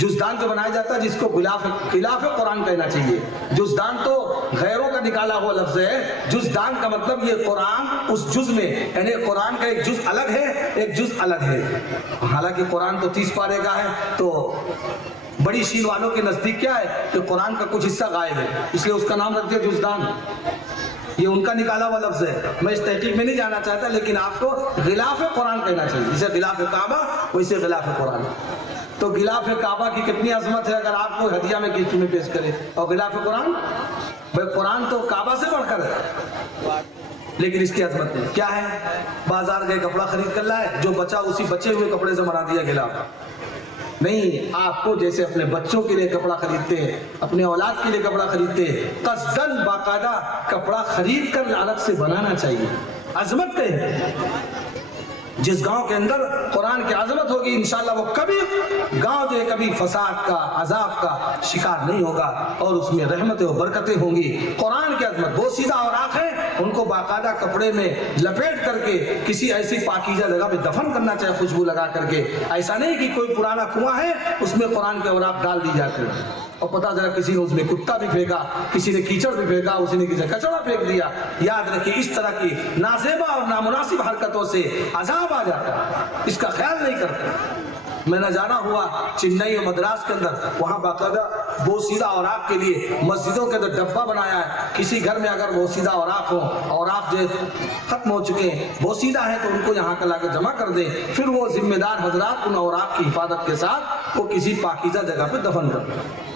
جزدان تو بنایا جاتا ہے جس کو خلاف قرآن کہنا چاہیے. جزدان تو غیروں کا نکالا ہوا لفظ ہے. جزدان کا مطلب یہ قرآن اس جز میں، یعنی قرآن کا ایک جز الگ ہے، ایک جز الگ ہے. حالانکہ قرآن تو 30 پارے کا ہے، تو بڑی شین والوں کے نزدیک کیا ہے کہ قرآن کا کچھ حصہ غائب ہے، اس لیے اس کا نام رکھ دیا جزدان. یہ ان کا نکالا ہوا لفظ ہے. میں اس تحقیق میں نہیں جانا چاہتا، لیکن آپ کو غلاف قرآن کہنا چاہیے. جیسے غلاف کعبہ ویسے غلاف قرآن. تو غلاف کعبہ کی کتنی عظمت ہے اگر آپ کو ہدیہ میں کسی میں پیش کرے. اور غلاف قرآن، بھائی قرآن تو کعبہ سے بڑھ کر ہے، لیکن اس کی عظمت نہیں. کیا ہے؟ بازار گئے کپڑا خرید کر لائے، جو بچا اسی بچے ہوئے کپڑے سے بنا دیا غلاف. نہیں، آپ کو جیسے اپنے بچوں کے لیے کپڑا خریدتے ہیں، اپنے اولاد کے لیے کپڑا خریدتے ہیں، قصداً باقاعدہ کپڑا خرید کر الگ سے بنانا چاہیے. عظمت کہیں جس گاؤں کے اندر قرآن کی عظمت ہوگی انشاءاللہ وہ کبھی گاؤں جو ہے کبھی فساد کا، عذاب کا شکار نہیں ہوگا، اور اس میں رحمتیں و برکتیں ہوں گی. قرآن کی عظمت بوسیدہ اور آنکھیں ان کو باقاعدہ کپڑے میں لپیٹ کر کے کسی ایسی پاکیزہ جگہ پہ دفن کرنا چاہے، خوشبو لگا کر کے. ایسا نہیں کہ کوئی پرانا کنواں ہے اس میں قرآن کے اوراق ڈال دی جاتے ہیں اور پتہ چلا کسی نے اس میں کتا بھی پھینکا، کسی نے کیچڑ بھی پھینکا، کسی نے کسی کچڑا پھینک دیا. یاد رکھیے اس طرح کی نازیبا اور نامناسب حرکتوں سے عذاب آ جاتا ہے، اس کا خیال نہیں کرتے. میں نہ جانا ہوا چنئی اور مدراس کے اندر، وہاں باقاعدہ بوسیدہ اوراق کے لیے مسجدوں کے اندر ڈبہ بنایا ہے. کسی گھر میں اگر بوسیدہ اوراق ہوں، اوراق جو ختم ہو چکے ہیں، بوسیدہ ہیں، تو ان کو یہاں کا لا کے جمع کر دیں. پھر وہ ذمہ دار حضرات ان اوراق کی حفاظت کے ساتھ وہ کسی پاکیزہ جگہ پہ دفن کر دیں.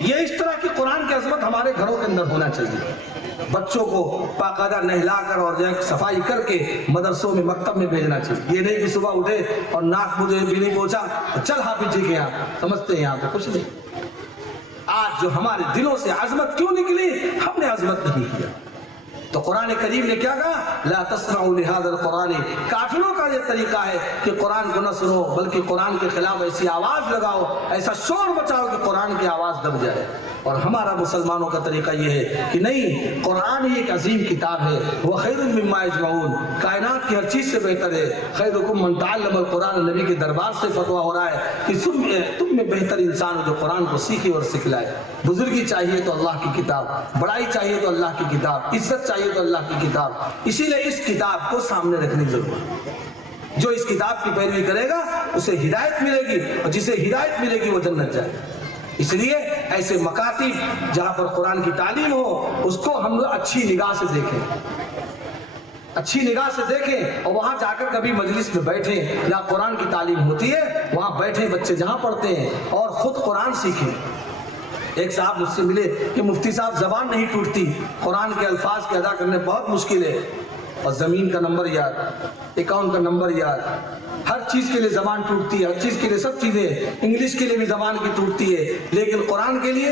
یہ اس طرح کی قرآن کی عظمت ہمارے گھروں کے اندر ہونا چاہیے. بچوں کو باقاعدہ نہلا کر اور جو ہے صفائی کر کے مدرسوں میں، مکتب میں بھیجنا چاہیے. یہ نہیں کہ صبح اٹھے اور ناک مجھے بھی نہیں پہنچا، چل حافظ جی کے یہاں، سمجھتے ہیں یہاں پہ کچھ نہیں. آج جو ہمارے دلوں سے عظمت کیوں نکلی؟ ہم نے عظمت نہیں کیا. تو قرآن کریم نے کیا کہا؟ لا تسمعوا لهذا القرآن. کافروں کا یہ طریقہ ہے کہ قرآن کو نہ سنو، بلکہ قرآن کے خلاف ایسی آواز لگاؤ، ایسا شور بچاؤ کہ قرآن کی آواز دب جائے. اور ہمارا مسلمانوں کا طریقہ یہ ہے کہ نہیں، قرآن ہی ایک عظیم کتاب ہے. وہ خیر مما یجمعون، کائنات کی ہر چیز سے بہتر ہے. خیرکم من تعلم القرآن، نبی کے دربار سے فتویٰ ہو رہا ہے کہ تم میں بہتر انسان ہو جو قرآن کو سیکھے اور سکھلائے. بزرگی چاہیے تو اللہ کی کتاب، بڑائی چاہیے تو اللہ کی کتاب، عزت چاہیے تو اللہ کی کتاب. اسی لیے اس کتاب کو سامنے رکھنے کی ضرورت ہے. جو اس کتاب کی پیروی کرے گا اسے ہدایت ملے گی، اور جسے ہدایت ملے گی وہ جنت جائے. اس لیے ایسے مکاتب جہاں پر قرآن کی تعلیم ہو اس کو ہم لوگ اچھی نگاہ سے دیکھیں، اچھی نگاہ سے دیکھیں، اور وہاں جا کر کبھی مجلس میں بیٹھیں یا قرآن کی تعلیم ہوتی ہے وہاں بیٹھیں، بچے جہاں پڑھتے ہیں، اور خود قرآن سیکھیں. ایک صاحب مجھ سے ملے کہ مفتی صاحب زبان نہیں ٹوٹتی، قرآن کے الفاظ کے ادا کرنے بہت مشکل ہے، اور زمین کا نمبر یاد، اکاؤنٹ کا نمبر یاد، ہر چیز کے لیے زبان ٹوٹتی ہے، ہر چیز کے لیے سب چیزیں، انگلش کے لیے بھی زبان کی ٹوٹتی ہے، لیکن قرآن کے لیے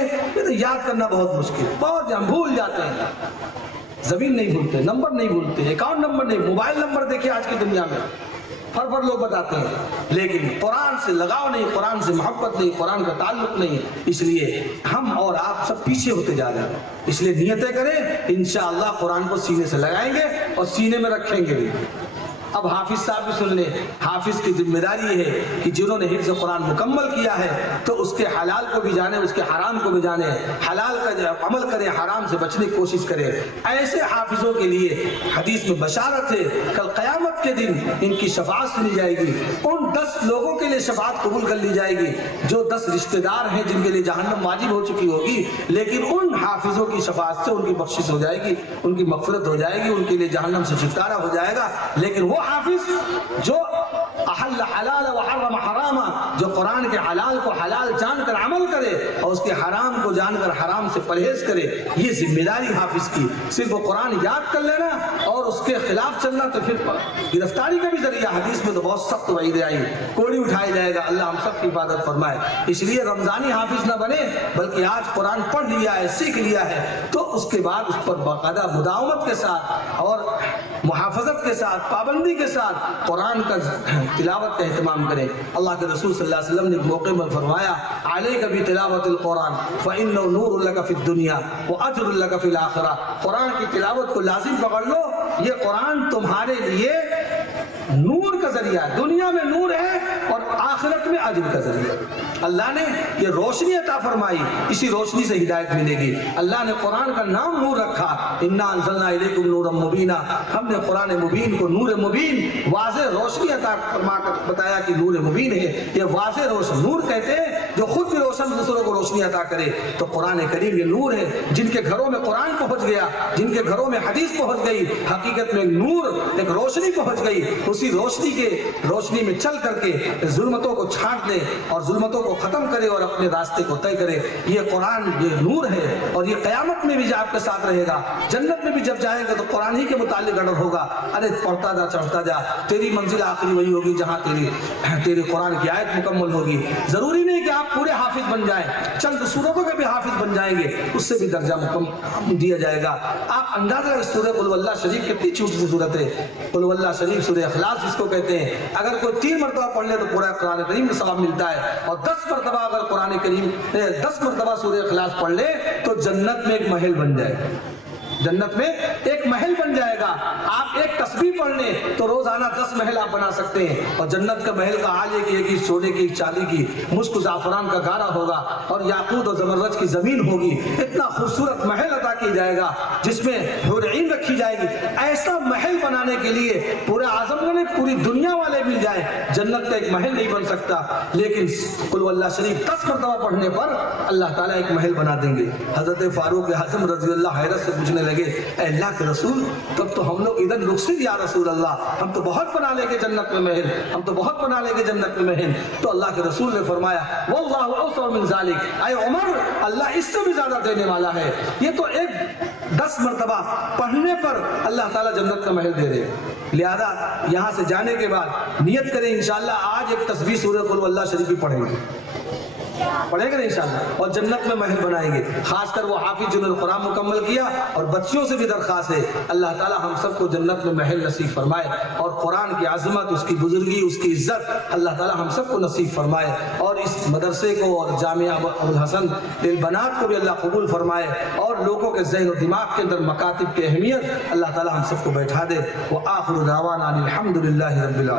یاد کرنا بہت مشکل ہے. بہت ہم بھول جاتے ہیں، زمین نہیں بھولتے، نمبر نہیں بھولتے، اکاؤنٹ نمبر نہیں، موبائل نمبر دیکھیں آج کی دنیا میں فر لوگ بتاتے ہیں، لیکن قرآن سے لگاؤ نہیں، قرآن سے محبت نہیں، قرآن کا تعلق نہیں. اس لیے ہم اور آپ سب پیچھے ہوتے جا رہے ہیں. اس لیے نیتیں کریں، انشاءاللہ قرآن کو سینے سے لگائیں گے اور سینے میں رکھیں گے بھی. اب حافظ صاحب بھی سن لیں، حافظ کی ذمہ داری یہ ہے کہ جنہوں نے حفظ قرآن مکمل کیا ہے تو اس کے حلال کو بھی جانے، اس کے حرام کو بھی جانے، حلال کا عمل کرے، حرام سے بچنے کی کوشش کرے. ایسے حافظوں کے لیے حدیث میں بشارت ہے، کل قیامت کے دن ان کی شفاعت سنی جائے گی. ان 10 لوگوں کے لیے شفاعت قبول کر لی جائے گی جو 10 رشتہ دار ہیں جن کے لیے جہنم واجب ہو چکی ہوگی، لیکن ان حافظوں کی شفاعت سے ان کی بخشش ہو جائے گی، ان کی مغفرت ہو جائے گی، ان کے لیے جہنم سے چھٹکارا ہو جائے گا. لیکن وہ حافظ جو احل حلال و حرم حراما، جو قرآن کے حلال کو حلال جان کر عمل کرے اور اس کے حرام کو جان کر حرام سے پرہیز کرے، یہ ذمہ داری حافظ کی. صرف وہ قرآن یاد کر لینا اور اس کے خلاف چلنا تو پھر گرفتاری کا بھی ذریعہ. حدیث میں تو بہت سخت وعید آئی، کوڑی اٹھایا جائے گا. اللہ ہم سب کی حفاظت فرمائے. اس لیے رمضانی حافظ نہ بنے، بلکہ آج قرآن پڑھ لیا ہے، سیکھ لیا ہے تو اس کے بعد اس پر باقاعدہ مداومت کے ساتھ اور محافظت کے ساتھ، پابندی کے ساتھ قرآن کا تلاوت کا اہتمام کریں. اللہ کے رسول صلی اللہ علیہ وسلم نے ایک موقع میں فرمایا، علیک بتلاوت القرآن فإنہ نور لک فی الدنیا وأجر لک فی الآخرہ. قرآن کی تلاوت کو لازم پکڑ لو، یہ قرآن تمہارے لیے نور کا ذریعہ ہے، دنیا میں نور ہے اور آخرت میں اجر کا ذریعہ۔ اللہ نے یہ روشنی عطا فرمائی، اسی روشنی سے ہدایت ملے گی۔ اللہ نے قرآن کا نام نور رکھا، انا انزلنا الیکم نورا مبینا، ہم نے قرآن مبین کو نور مبین، واضح روشنی عطا فرما کر بتایا کہ نور مبین ہے، یہ واضح روشن نور کہتے ہیں جو خود بھی روشن دوسروں کو روشنی عطا کرے۔ تو قرآن کریم یہ نور ہے، جن کے گھروں میں قرآن پہنچ گیا، جن کے گھروں میں حدیث پہنچ گئی، حقیقت میں ایک نور، ایک روشنی پہنچ گئی، اسی روشنی میں چل کر کے ظلمتوں کو چھانٹ دے اور ظلمتوں کو ختم کرے اور اپنے راستے کو طے کرے۔ یہ قرآن یہ نور ہے اور یہ قیامت میں بھی آپ کے ساتھ رہے گا، جنت میں بھی جب جائیں گے تو قرآن ہی کے متعلق ڈر ہوگا، ارے پڑھتا جا چڑھتا جا، تیری منزل آخری وہی ہوگی جہاں تیری قرآن کی آیت مکمل ہوگی۔ ضروری نہیں کہ آپ پورے حافظ بن جائیں، چند سورتوں کے بھی حافظ بن جائیں گے، اس سے بھی درجہ مکمل دیا جائے گا۔ آپ اندازہ اس سورہ قل واللہ شریف کتنی چھوٹی سی سورت ہے، قل واللہ شریف سورہ اخلاص جس کو کہتے ہیں، اگر کوئی 3 مرتبہ پڑھ لے تو پورا قرآن کریم میں ثواب ملتا ہے، اور 10 مرتبہ اگر قرآن کریم 10 مرتبہ سورہ اخلاص پڑھ لے تو جنت میں ایک محل بن جائے گا، جنت میں ایک محل بن جائے گا۔ آپ ایک تسبیح پڑھ لیں تو روزانہ 10 محل آپ بنا سکتے ہیں، اور جنت کا محل کا حال یہ کہ ایک سونے کی چاندی کی مشک و زعفران کا گارا ہوگا اور یاقوت اور زمرد کی زمین ہوگی، اتنا خوبصورت محل عطا کیا جائے گا جس میں حور عین رکھی جائے گی۔ ایسا محل بنانے کے لیے پورے اعظم میں پوری دنیا والے مل جائیں، جنت کا ایک محل نہیں بن سکتا، لیکن قل واللہ شریف 10 مرتبہ پڑھنے پر اللہ تعالیٰ ایک محل بنا دیں گے۔ حضرت فاروق اعظم رضی اللہ حیرت سے پوچھنے لگے، اے اللہ کے رسول، تب تو ہم لوگ ادھر رخصت یا رسول اللہ، ہم تو بہت بنا لیں گے جنت میں محل، ہم تو بہت بنا لیں گے جنت میں محل۔ تو اللہ کے رسول نے فرمایا واللہ اوسع من ذلک، اے عمر اللہ اس سے بھی زیادہ دینے والا ہے، یہ تو ایک 10 مرتبہ پڑھنے پر اللہ تعالیٰ جنت کا محل دے رہے ہیں۔ لہذا یہاں سے جانے کے بعد نیت کریں انشاءاللہ آج ایک تسبیح سورہ قل واللہ شریف بھی پڑھیں گے گے انشاءاللہ، اور جنت میں محل بنائیں گے۔ خاص کر وہ حافظ جنہوں نے قرآن مکمل کیا، اور بچیوں سے بھی درخواست ہے اللہ تعالیٰ ہم سب کو جنت میں محل نصیب فرمائے، اور قرآن کی عظمت، اس کی بزرگی، اس کی عزت اللہ تعالیٰ ہم سب کو نصیب فرمائے، اور اس مدرسے کو اور جامعہ ابو الحسن للبنات کو بھی اللہ قبول فرمائے، اور لوگوں کے ذہن و دماغ کے اندر مکاتب کی اہمیت اللہ تعالیٰ ہم سب کو بیٹھا دے۔ وآخر دعوانا الحمد للہ رب العالمین۔